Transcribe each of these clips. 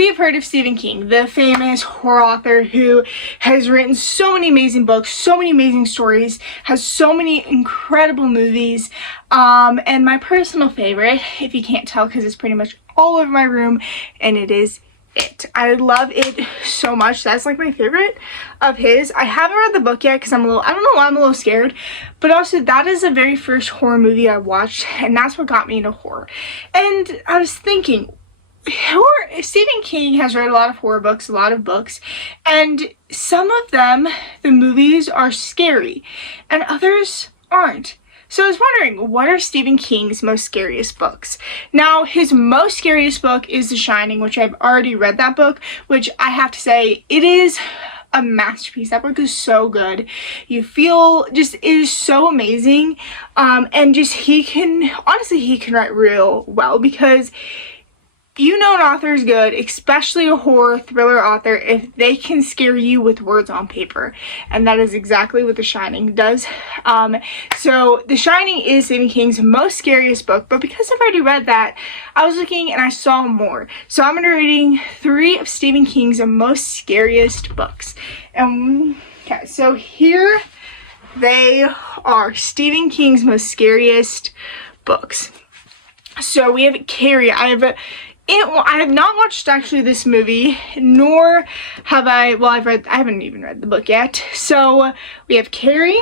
We have heard of Stephen King, the famous horror author who has written so many amazing books, so many amazing stories, has so many incredible movies, and my personal favorite, if you can't tell because it's pretty much all over my room, and it is It. I love It so much. That's like my favorite of his. I haven't read the book yet because I don't know why I'm a little scared, but also that is the very first horror movie I watched, and that's what got me into horror. And I was thinking, Stephen King has read a lot of horror books, a lot of books, and some of them, the movies are scary, and others aren't. So I was wondering, what are Stephen King's most scariest books? Now, his most scariest book is The Shining, which I've already read that book, which I have to say, it is a masterpiece. That book is so good. You feel just, it is so amazing, and just he can write real well, because you know an author is good, especially a horror thriller author, if they can scare you with words on paper. And that is exactly what The Shining does. So The Shining is Stephen King's most scariest book, but because I've already read that, I was looking and I saw more. So I'm going to be reading 3 of Stephen King's most scariest books. Okay, so here they are, Stephen King's most scariest books. So we have Carrie. I have not watched actually this movie, nor have I haven't even read the book yet. So we have Carrie,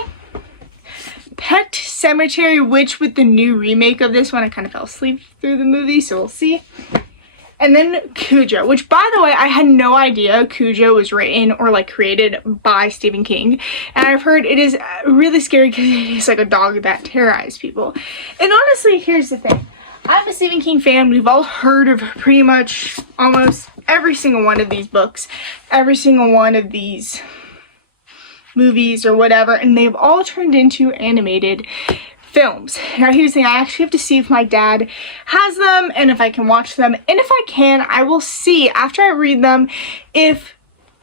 Pet Sematary, which with the new remake of this one, I kind of fell asleep through the movie, so we'll see. And then Cujo, which by the way, I had no idea Cujo was written or like created by Stephen King. And I've heard it is really scary because it is like a dog that terrorizes people. And honestly, here's the thing. I'm a Stephen King fan. We've all heard of pretty much almost every single one of these books, every single one of these movies or whatever, and they've all turned into animated films. Now here's the thing, I actually have to see if my dad has them and if I can watch them, and if I can, I will see after I read them if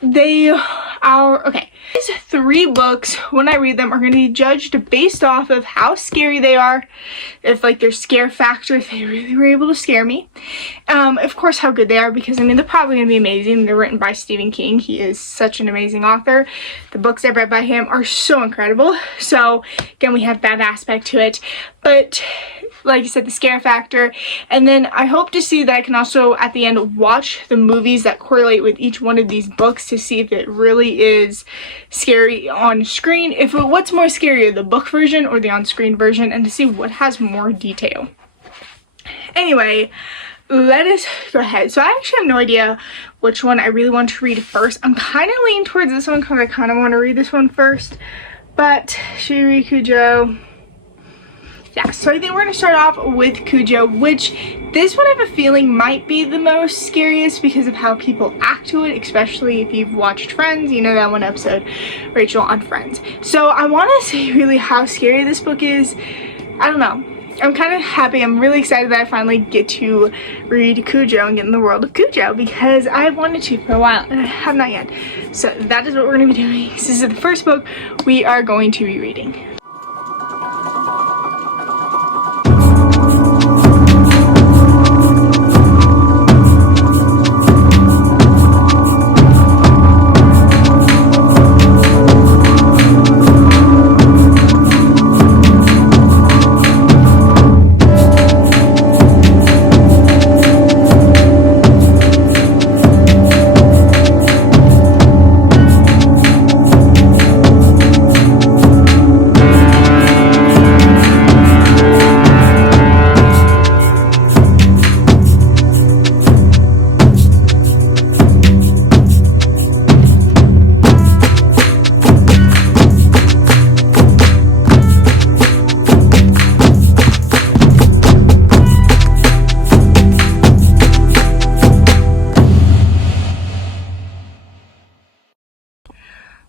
they are okay. These 3 books, when I read them, are going to be judged based off of how scary they are, if like their scare factor, if they really were able to scare me, of course how good they are, because I mean they're probably going to be amazing. They're written by Stephen King. He is such an amazing author. The books I've read by him are so incredible. So again, we have that aspect to it, but like I said, the scare factor. And then I hope to see that I can also at the end watch the movies that correlate with each one of these books to see if it really is scary on screen, what's more scarier, the book version or the on-screen version, and to see what has more detail. Anyway, let us go ahead. So I actually have no idea which one I really want to read first. I'm kind of leaning towards this one because I kind of want to read this one first, but should we read Cujo? Yeah, so I think we're going to start off with Cujo, which this one I have a feeling might be the most scariest because of how people act to it, especially if you've watched Friends. You know that one episode, Rachel on Friends. So I want to see really how scary this book is. I don't know. I'm kind of happy. I'm really excited that I finally get to read Cujo and get in the world of Cujo because I've wanted to for a while and I have not yet. So that is what we're going to be doing. This is the first book we are going to be reading.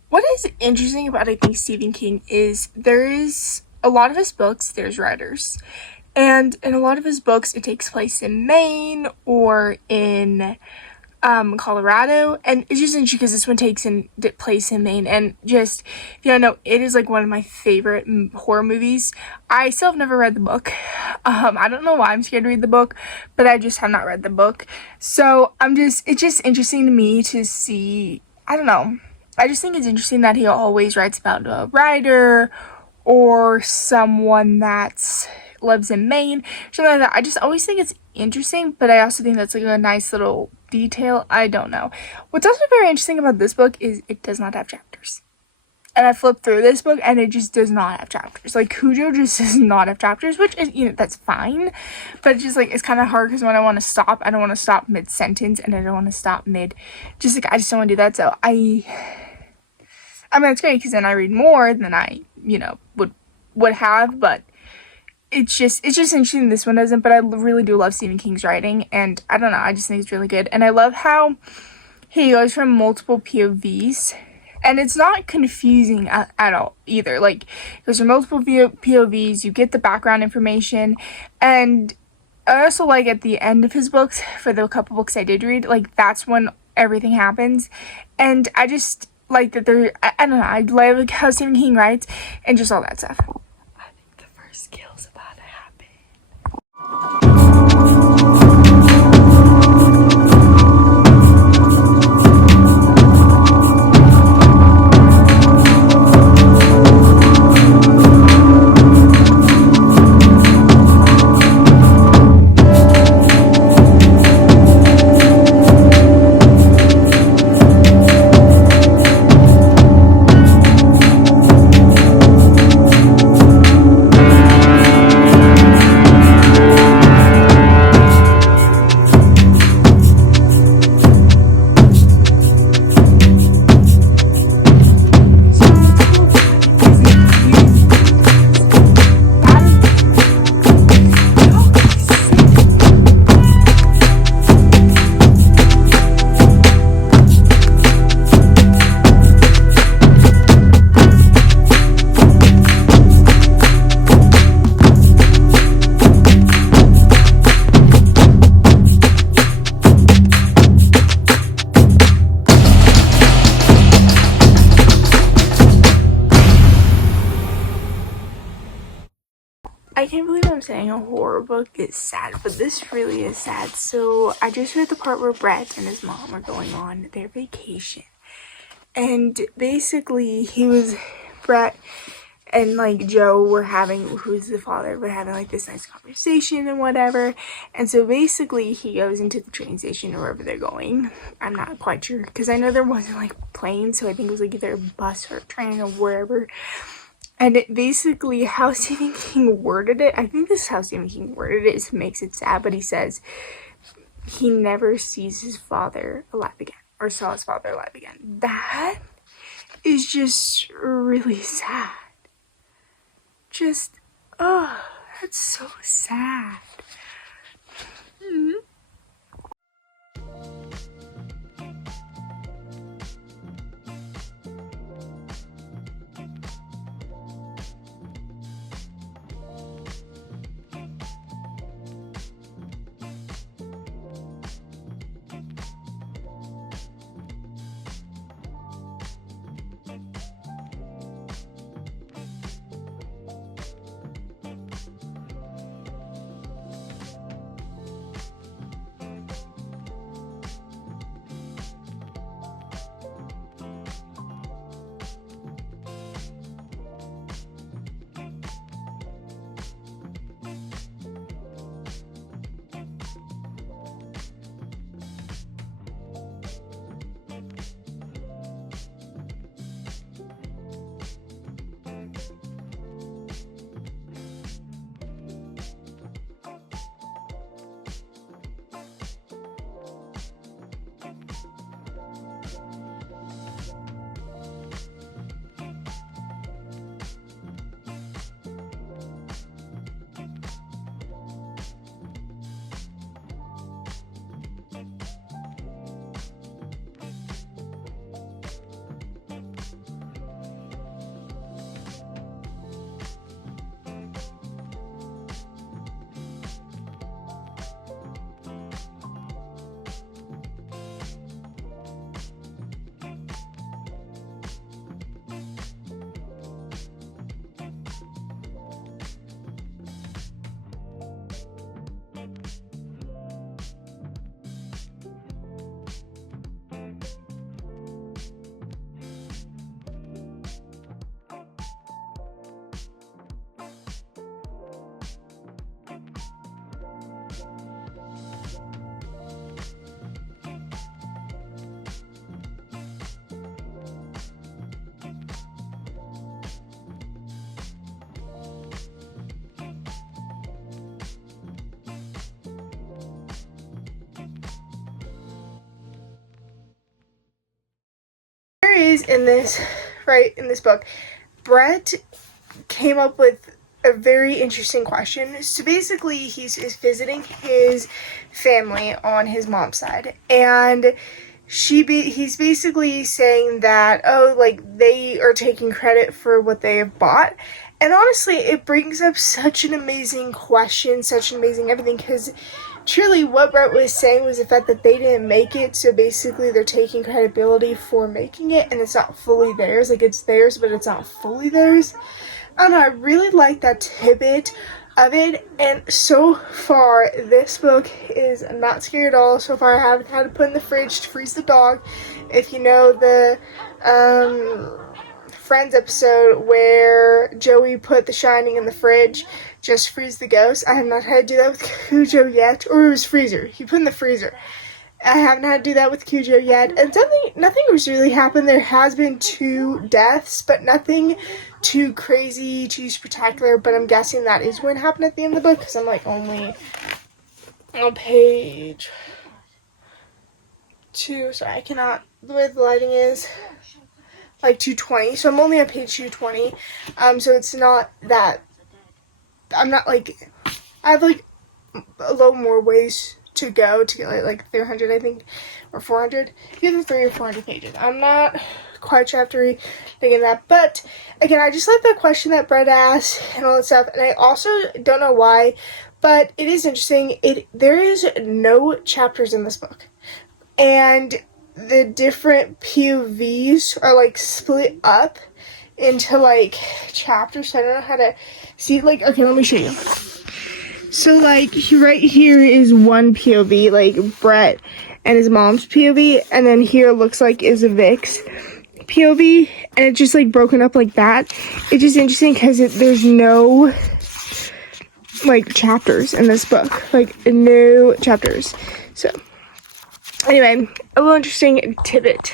What is interesting about, I think, Stephen King is there is a lot of his books, there's writers. And in a lot of his books, it takes place in Maine or in Colorado, and it's just interesting because this one takes place in Maine, and just, if you don't know, it is like one of my favorite horror movies. I still have never read the book. I don't know why I'm scared to read the book, but I just have not read the book. So it's just interesting to me to see, I don't know, I just think it's interesting that he always writes about a writer or someone that lives in Maine, something like that. I just always think it's interesting, but I also think that's like a nice little detail. I don't know. What's also very interesting about this book is it does not have chapters. And I flipped through this book and it just does not have chapters. Like, Cujo just does not have chapters, which is, that's fine. But it's just like, it's kind of hard because when I want to stop, I don't want to stop mid-sentence, and I don't want to stop just like, I just don't want to do that. So I mean, it's great because then I read more than I, would have, but it's just interesting this one doesn't. But I really do love Stephen King's writing, and I don't know, I just think it's really good. And I love how he goes from multiple POVs, and it's not confusing at all either. Like, it goes from multiple POVs, you get the background information, and I also like at the end of his books, for the couple books I did read, like, that's when everything happens. And I just like that I don't know, I like how Stephen King writes and just all that stuff. I think the first kill's about to happen. I can't believe I'm saying a horror book is sad, but this really is sad. So I just read the part where Brett and his mom are going on their vacation. And basically Brett and like Joe were having, who's the father, were having like this nice conversation and whatever. And so basically he goes into the train station or wherever they're going. I'm not quite sure, because I know there wasn't like planes, so I think it was like either a bus or a train or wherever. And it basically, how Stephen King worded it, I think this is how Stephen King worded it, makes it sad, but he says he never sees his father alive again, or saw his father alive again. That is just really sad. Just, oh, that's so sad. Mm-hmm. is in this, right, in this book, Brett came up with a very interesting question. So basically, he's visiting his family on his mom's side, and he's basically saying that, oh, like, they are taking credit for what they have bought. And honestly, it brings up such an amazing question, such an amazing everything, because truly what Brett was saying was the fact that they didn't make it, so basically they're taking credibility for making it, and it's not fully theirs. Like, it's theirs, but it's not fully theirs. I don't know, I really like that tidbit of it, and so far, this book is not scary at all. So far, I haven't had to put in the fridge to freeze the dog. If you know the, Friends episode where Joey put The Shining in the fridge, just freeze the ghost. I have not had to do that with Cujo yet, or it was freezer. He put in the freezer. I haven't had to do that with Cujo yet, and nothing has really happened. There has been 2 deaths, but nothing too crazy, too spectacular, but I'm guessing that is going to happen at the end of the book, because I'm, like, only on page 2, sorry, I cannot, the way the lighting is, like 220, so I'm only on page 220, so it's not that, I'm not, like, I have, like, a little more ways to go to get, like 300, I think, or 400, either 300 or 400 pages. I'm not quite sure after thinking that, but, again, I just like that question that Brett asked, and all that stuff, and I also don't know why, but it is interesting, there is no chapters in this book, and the different POVs are, like, split up into, like, chapters, so I don't know how to see, like, okay, let me show you. So, like, right here is one POV, like, Brett and his mom's POV, and then here looks like is Vic's POV, and it's just, like, broken up like that. It's just interesting because there's no, like, chapters in this book, like, no chapters, so... Anyway, a little interesting tidbit.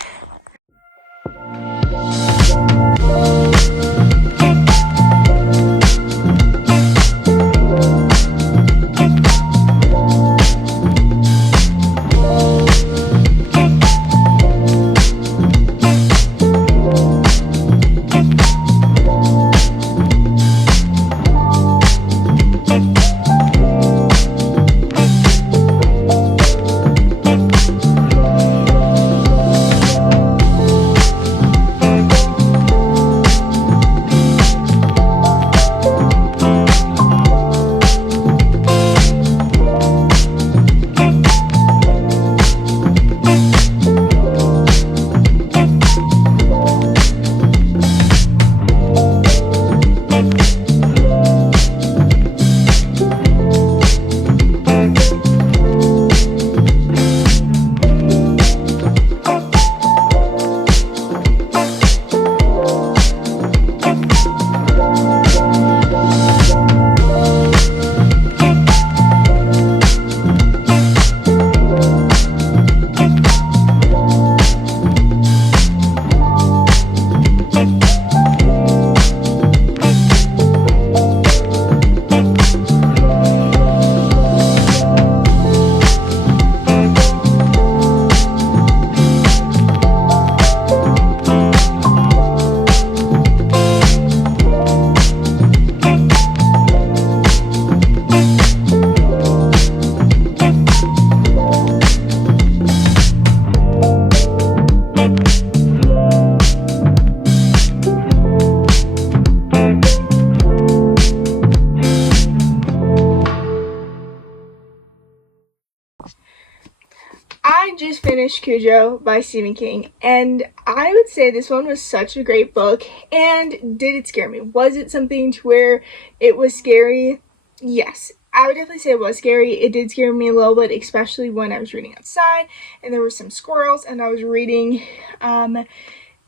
I just finished Cujo by Stephen King, and I would say this one was such a great book. And did it scare me? Was it something to where it was scary? Yes, I would definitely say it was scary. It did scare me a little bit, especially when I was reading outside and there were some squirrels, and I was reading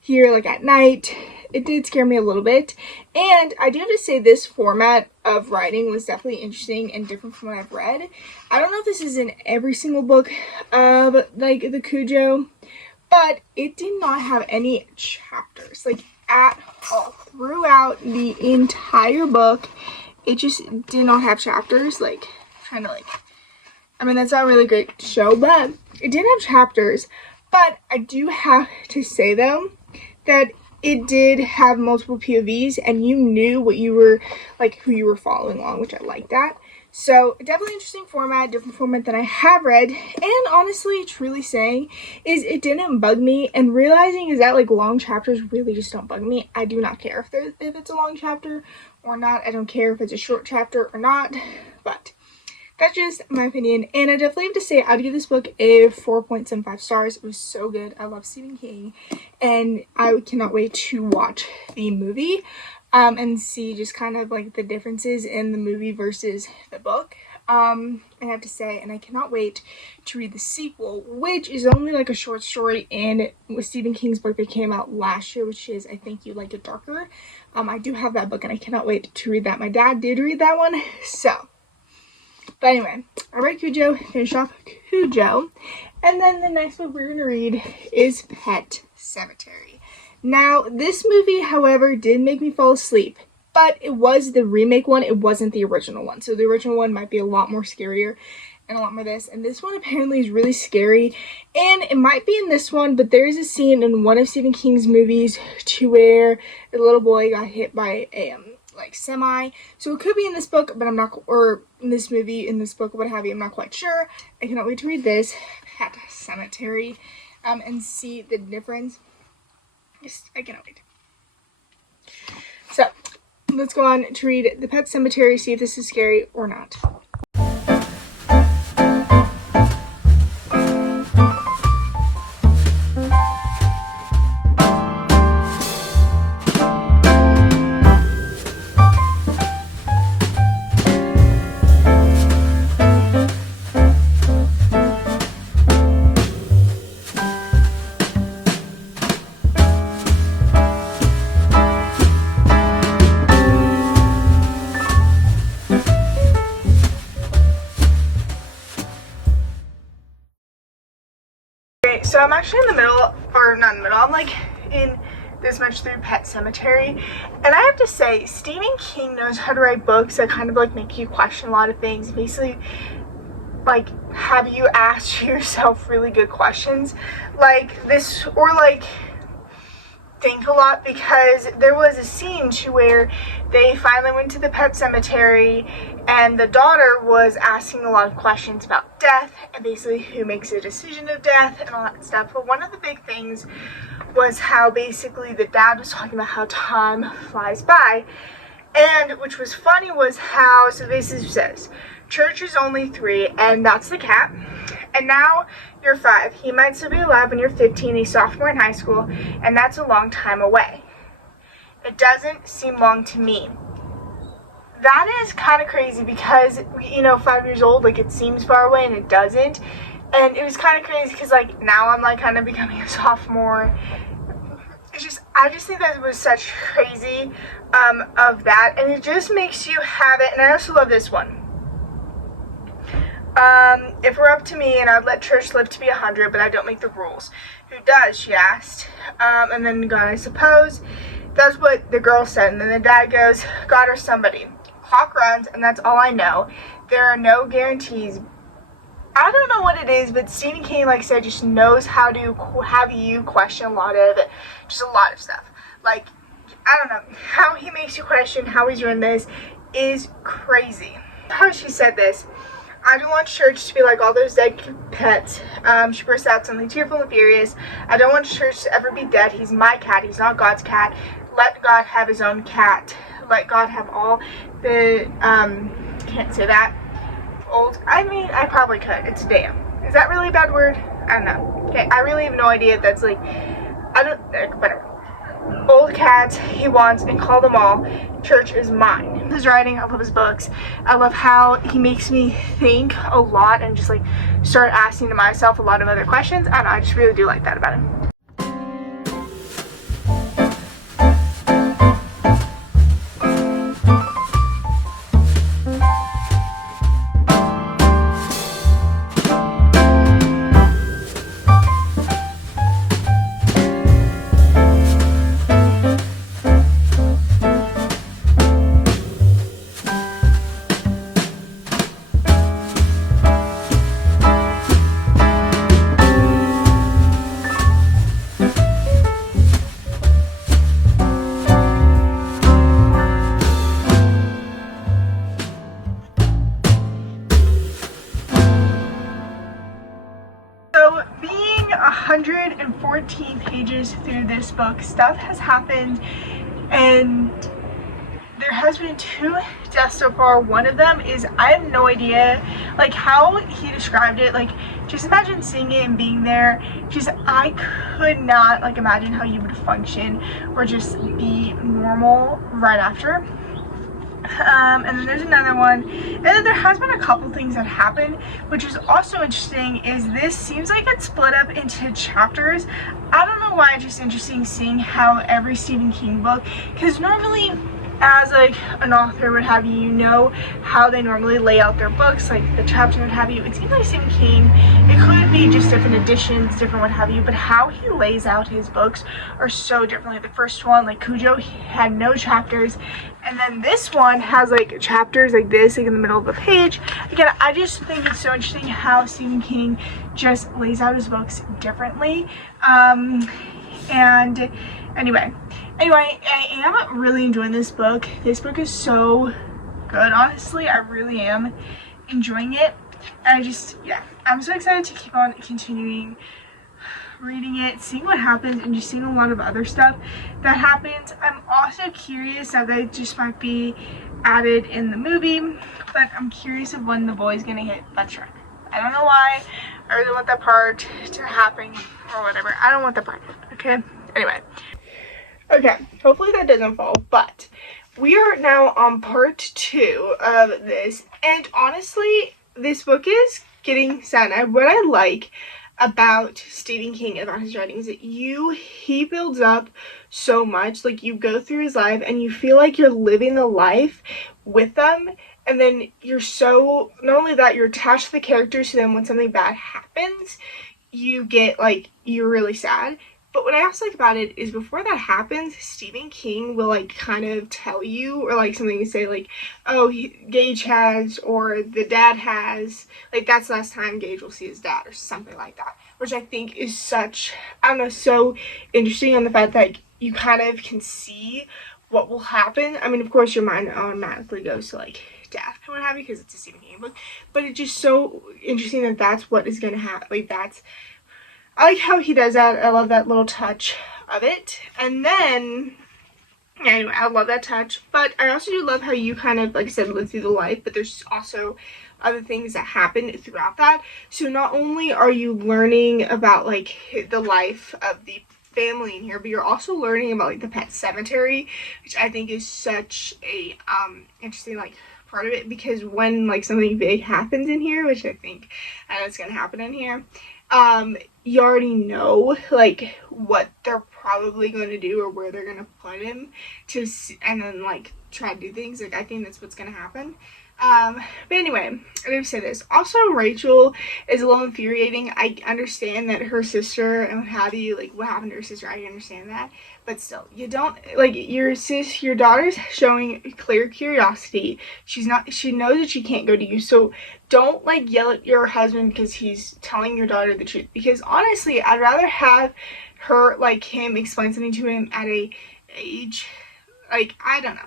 here like at night. It did scare me a little bit, and I do have to say this format of writing was definitely interesting and different from what I've read. I don't know if this is in every single book of like the Cujo, but it did not have any chapters, like at all. Throughout the entire book, it just did not have chapters, like kind of like, I mean, that's not really great to show, but it did have chapters. But I do have to say though, that it did have multiple POVs and you knew what you were, like, who you were following along, which I like that. So definitely interesting format, different format than I have read, and honestly, truly saying, is it didn't bug me, and realizing is that, like, long chapters really just don't bug me. I do not care if it's a long chapter or not. I don't care if it's a short chapter or not, but that's just my opinion, and I definitely have to say I'd give this book a 4.75 stars. It was so good. I love Stephen King, and I cannot wait to watch the movie and see just kind of like the differences in the movie versus the book. I have to say, and I cannot wait to read the sequel, which is only like a short story in Stephen King's book that came out last year, which is I Think You Like It Darker. I do have that book, and I cannot wait to read that. My dad did read that one, so. But anyway, I read Cujo, finished off Cujo, and then the next book we're going to read is Pet Sematary. Now, this movie, however, did make me fall asleep, but it was the remake one, it wasn't the original one. So the original one might be a lot more scarier and a lot more this, and this one apparently is really scary, and it might be in this one, but there is a scene in one of Stephen King's movies to where a little boy got hit by a like semi, so it could be in this book, but I'm not, or in this movie, in this book, what have you, I'm not quite sure. I cannot wait to read this Pet Sematary and see the difference. I cannot wait. So let's go on to read the Pet Sematary, see if this is scary or not. So I'm actually in the middle, or not in the middle, I'm like in this much through Pet Sematary, and I have to say, Stephen King knows how to write books that kind of like make you question a lot of things, basically like have you ask yourself really good questions like this, or like think a lot, because there was a scene to where they finally went to the pet cemetery and the daughter was asking a lot of questions about death and basically who makes a decision of death and all that stuff. But one of the big things was how basically the dad was talking about how time flies by, and which was funny was how, so basically says Church is only 3 and that's the cat, and now you're 5. He might still be alive when you're 15, a sophomore in high school, and that's a long time away. It doesn't seem long to me. That is kind of crazy because, you know, 5 years old, like, it seems far away and it doesn't. And it was kind of crazy because, like, now I'm, like, kind of becoming a sophomore. It's just, I just think that it was such crazy of that. And it just makes you have it. And I also love this one. If it were up to me, and I'd let Church live to be 100, but I don't make the rules. Who does, she asked. And then God, I suppose. That's what the girl said. And then the dad goes, God or somebody. Clock runs, and that's all I know. There are no guarantees. I don't know what it is, but Stephen King, like I said, just knows how to have you question a lot of it. Just a lot of stuff. Like, I don't know. How he makes you question how he's written this is crazy. How she said this. I don't want Church to be like all those dead pets. She burst out suddenly tearful and furious. I don't want Church to ever be dead. He's my cat. He's not God's cat. Let God have his own cat. Let God have all the, can't say that. I mean, I probably could. It's damn. Is that really a bad word? I don't know. Okay, I really have no idea if that's like, whatever. Old cats he wants, and call them all. Church is mine. His writing, I love his books. I love how he makes me think a lot and just like start asking to myself a lot of other questions. I don't know, I just really do like that about him. 114 pages through this book. Stuff has happened, and there has been 2 deaths so far. One of them is, I have no idea, like how he described it, like just imagine seeing it and being there. Just, I could not like imagine how you would function or just be normal right after. And then there's another one, and then there has been a couple things that happened, which is also interesting. Is this seems like it's split up into chapters. I don't know why, it's just interesting seeing how every Stephen King book, because normally as like an author would have you know how they normally lay out their books, like the chapter would have you. It seems like Stephen King, it could be just different editions, different what have you, but how he lays out his books are so different. Like the first one, like Cujo, he had no chapters, and then this one has like chapters like this, like in the middle of the page. Again, I just think it's so interesting how Stephen King just lays out his books differently. And anyway, I am really enjoying this book. This book is so good, honestly. I really am enjoying it. I just, yeah, I'm so excited to keep on continuing reading it, seeing what happens, and just seeing a lot of other stuff that happens. I'm also curious that they just might be added in the movie, but I'm curious of when the boy's gonna hit that truck. I don't know why. I really want that part to happen or whatever. I don't want that part, okay? Anyway. Okay, hopefully that doesn't fall, but we are now on part 2 of this, and honestly, this book is getting sad. What I like about Stephen King, about his writing, is that he builds up so much. Like, you go through his life and you feel like you're living the life with them, and then you're so, not only that, you're attached to the characters, so then when something bad happens, you get like, you're really sad. But what I also like about it is before that happens, Stephen King will like kind of tell you, or like something to say like, oh, Gage has, or the dad has, like that's the last time Gage will see his dad, or something like that. Which I think is such, I don't know, so interesting on the fact that you kind of can see what will happen. I mean, of course your mind automatically goes to like death and what have you, because it's a Stephen King book. But it's just so interesting that that's what is going to happen. Like that's, I like how he does that. I love that little touch of it. And then, anyway, I love that touch. But I also do love how you kind of, like I said, live through the life, but there's also other things that happen throughout that. So not only are you learning about, like, the life of the family in here, but you're also learning about, like, the pet cemetery, which I think is such a, interesting, like, part of it. Because when, like, something big happens in here, which I think is going to happen in here, you already know like what they're probably going to do or where they're going to put him to, and then like try to do things. Like I think that's what's going to happen. But anyway, I'm going to say this. Also, Rachel is a little infuriating. I understand that her sister and what have you, like what happened to her sister, I understand that. But still, you don't, like, your daughter's showing clear curiosity. She knows that she can't go to you. So don't, like, yell at your husband because he's telling your daughter the truth. Because honestly, I'd rather have her, like, him explain something to him at a age, like, I don't know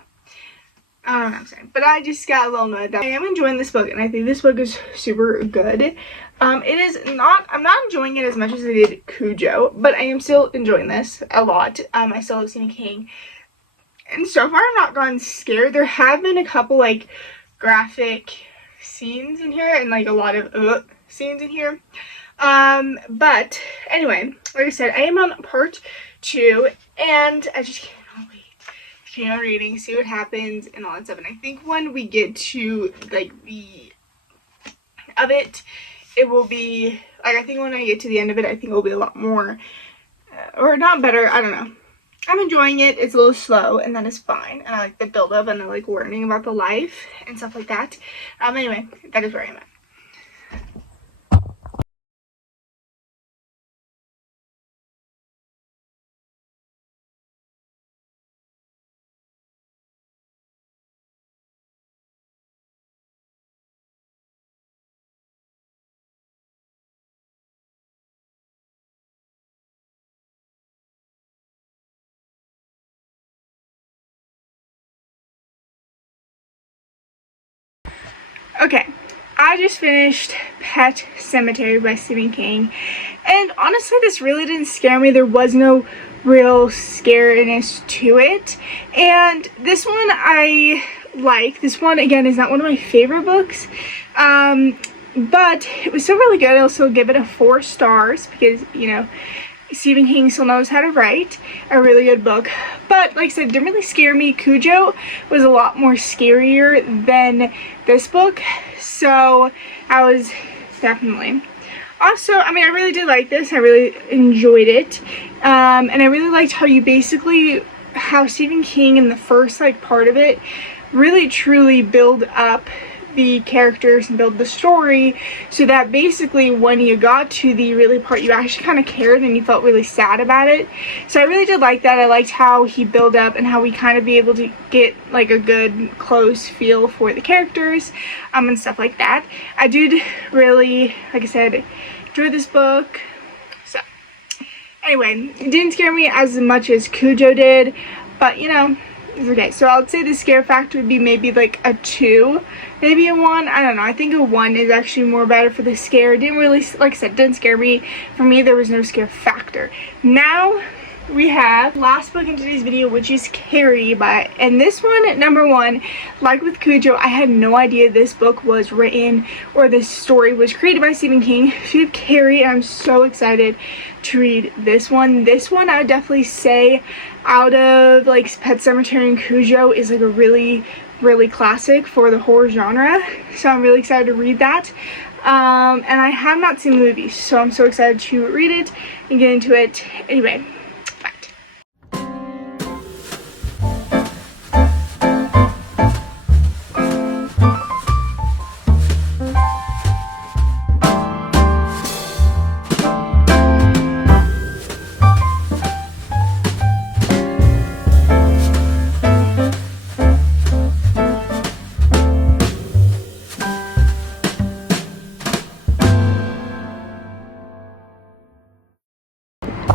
what I'm saying, but I just got a little annoyed that I am enjoying this book, and I think this book is super good. I'm not enjoying it as much as I did Cujo, but I am still enjoying this a lot. I still have Stephen King, and so far I'm not gotten scared. There have been a couple, like, graphic scenes in here, and, like, a lot of scenes in here. But anyway, like I said, I am on part 2, and I just cannot wait. Reading, see what happens, and all that stuff. And I think when we get to like the of it, it will be like, I think when I get to the end of it, I think it will be a lot more or not better, I don't know. I'm enjoying it. It's a little slow, and that is fine. And I like the build up, and I like learning about the life and stuff like that. Anyway, that is where I'm at. Okay, I just finished Pet Sematary by Stephen King, And honestly, this really didn't scare me. There was no real scariness to it. And this one I like. This one, again, is not one of my favorite books. But it was still really good. I'll still give it a 4 stars because, you know, Stephen King still knows how to write a really good book. But like I said, it didn't really scare me. Cujo was a lot more scarier than this book. So I was definitely... Also, I mean, I really did like this. I really enjoyed it. And I really liked how Stephen King in the first like part of it really truly build up the characters and build the story, so that basically when you got to the really part you actually kind of cared and you felt really sad about it. So I really did like that. I liked how he built up and how we kind of be able to get like a good close feel for the characters and stuff like that. I did really, like I said, enjoy this book. So anyway, it didn't scare me as much as Cujo did, but you know, it's okay. So I would say the scare factor would be maybe like a 2, maybe a 1. I don't know. I think a 1 is actually more better for the scare. It didn't really, like I said, didn't scare me. For me, there was no scare factor. Now we have last book in today's video, which is Carrie and this one, number 1, like with Cujo, I had no idea this book was written or this story was created by Stephen King. So we have Carrie, and I'm so excited to read this one. This one I would definitely say out of like Pet Sematary and Cujo is like a really classic for the horror genre. So I'm really excited to read that. And I have not seen the movie, so I'm so excited to read it and get into it. Anyway.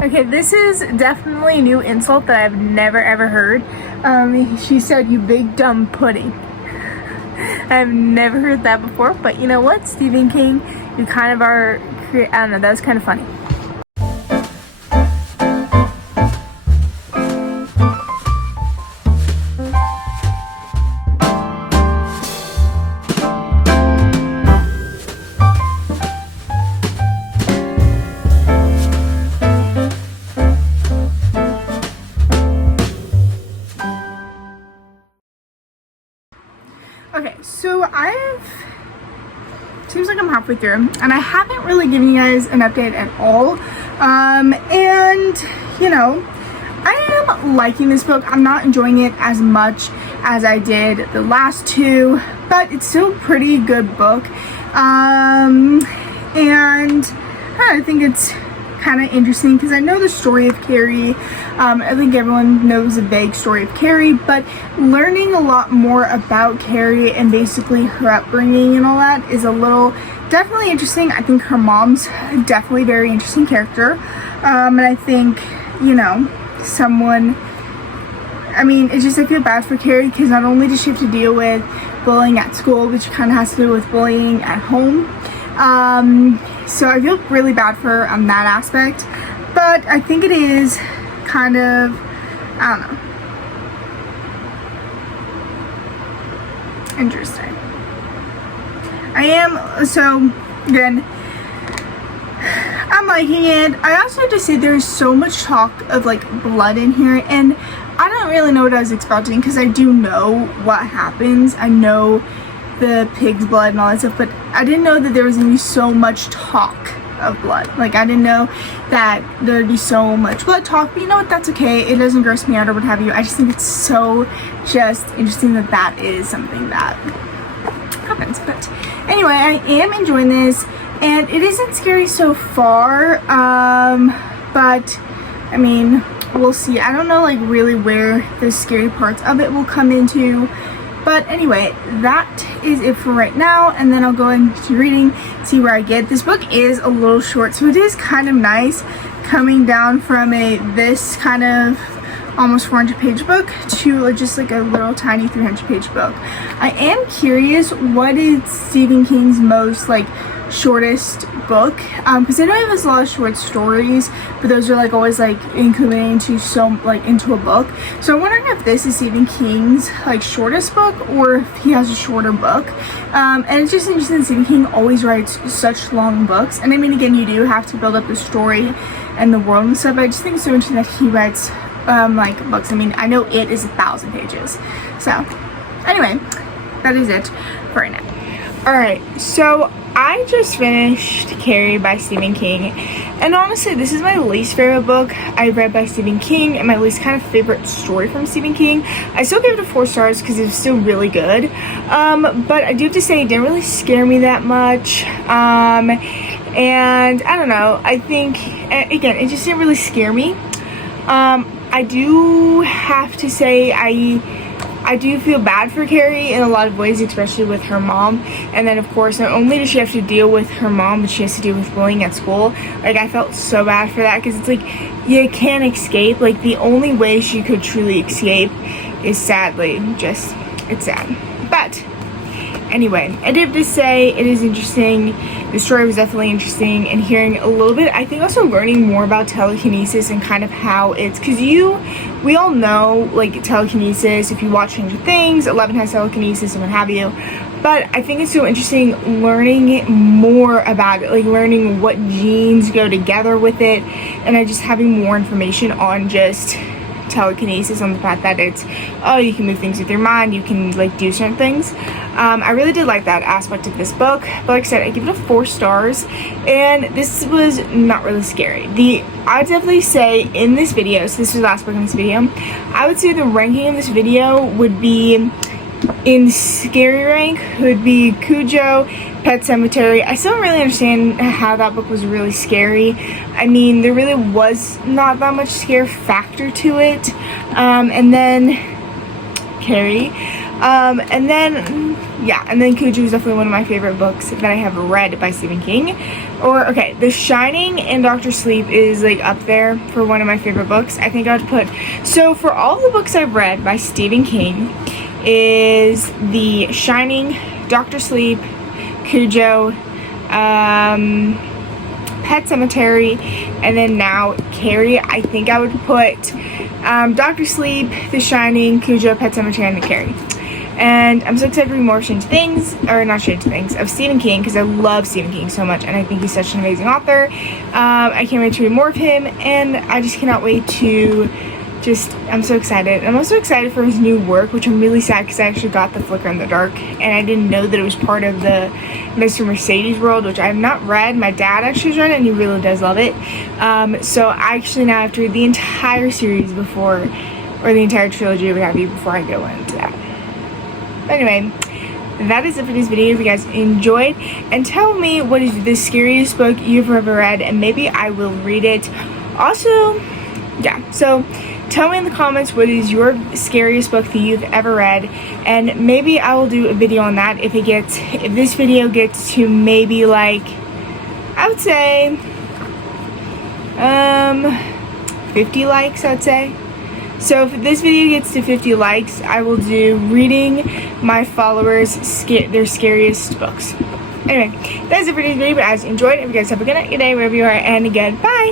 Okay, this is definitely a new insult that I've never ever heard. She said, "You big dumb pudding." I've never heard that before, but you know what, Stephen King, you kind of are, I don't know, that was kind of funny. Okay, so seems like I'm halfway through, and I haven't really given you guys an update at all. And, you know, I am liking this book. I'm not enjoying it as much as I did the last 2, but it's still a pretty good book. And I think it's kind of interesting because I know the story of Carrie. I think everyone knows the vague story of Carrie, but learning a lot more about Carrie and basically her upbringing and all that is a little definitely interesting. I think her mom's definitely a very interesting character, and I think, you know, I mean, it's just, I feel bad for Carrie because not only does she have to deal with bullying at school, but she kind of has to deal with bullying at home. So I feel really bad for her on that aspect, but I think it is kind of, I don't know, interesting. So again, I'm liking it. I also have to say there's so much talk of like blood in here, and I don't really know what I was expecting because I do know what happens. I know the pig's blood and all that stuff, but I didn't know that there was gonna be so much talk of blood. Like, I didn't know that there'd be so much blood talk, but you know what, that's okay. It doesn't gross me out or what have you. I just think it's so just interesting that that is something that happens. But anyway, I am enjoying this, and it isn't scary so far, but I mean, we'll see. I don't know like really where the scary parts of it will come into. But anyway, that is it for right now, and then I'll go into reading, see where I get. This book is a little short, so it is kind of nice coming down from this kind of almost 400-page book to just like a little tiny 300-page book. I am curious, what is Stephen King's most like shortest book, because I know he has a lot of short stories, but those are like always like incubated into a book. So I'm wondering if this is Stephen King's like shortest book, or if he has a shorter book. And it's just interesting that Stephen King always writes such long books. And I mean, again, you do have to build up the story and the world and stuff, but I just think it's so interesting that he writes like books. I mean, I know it is 1,000 pages. So anyway, that is it for right now. Alright, so I just finished Carrie by Stephen King, and honestly, this is my least favorite book I've read by Stephen King, and my least kind of favorite story from Stephen King. I still give it 4 stars because it's still really good, but I do have to say it didn't really scare me that much, and I don't know, I think, again, it just didn't really scare me. I do have to say I do feel bad for Carrie in a lot of ways, especially with her mom. And then, of course, not only does she have to deal with her mom, but she has to deal with bullying at school. Like, I felt so bad for that, because it's like, you can't escape. Like, the only way she could truly escape is sadly just, it's sad. But anyway, I did have to say it is interesting. The story was definitely interesting, and hearing a little bit, I think also learning more about telekinesis and kind of how it's, because we all know like telekinesis. If you watch Stranger Things, 11 has telekinesis and what have you, but I think it's so interesting learning more about it, like learning what genes go together with it, and I just having more information on just telekinesis, on the fact that it's, oh, you can move things with your mind, you can like do certain things. I really did like that aspect of this book, but like I said, I give it 4 stars, and this was not really scary. I'd definitely say in this video, so this is the last book in this video, I would say the ranking of this video would be, in scary rank, would be Cujo, Pet Sematary. I still don't really understand how that book was really scary. I mean, there really was not that much scare factor to it. And then Carrie. And then Cujo is definitely one of my favorite books that I have read by Stephen King. Or, okay, The Shining and Dr. Sleep is like up there for one of my favorite books. I think I would put, so for all the books I've read by Stephen King is The Shining, Dr. Sleep, Cujo, Pet Sematary, and then now Carrie. I think I would put Dr. Sleep, The Shining, Cujo, Pet Sematary, and the Carrie. And I'm so excited to read more of of Stephen King, because I love Stephen King so much, and I think he's such an amazing author. I can't wait to read more of him, and I just cannot wait to I'm so excited. And I'm also excited for his new work, which I'm really sad because I actually got The Flicker in the Dark, and I didn't know that it was part of the Mr. Mercedes world, which I have not read. My dad actually has read it, and he really does love it. So I actually now have to read the entire series before, or the entire trilogy, what have you, before I go into that. But anyway, that is it for this video. If you guys enjoyed, and tell me what is the scariest book you've ever read, and maybe I will read it. Also, yeah, so tell me in the comments what is your scariest book that you've ever read, and maybe I will do a video on that if this video gets to maybe like, I would say 50 likes, I'd say. So if this video gets to 50 likes, I will do reading my followers their scariest books. Anyway, that is it for today's video, but as you enjoyed, if you guys have a good night, good day, wherever you are, and again, bye!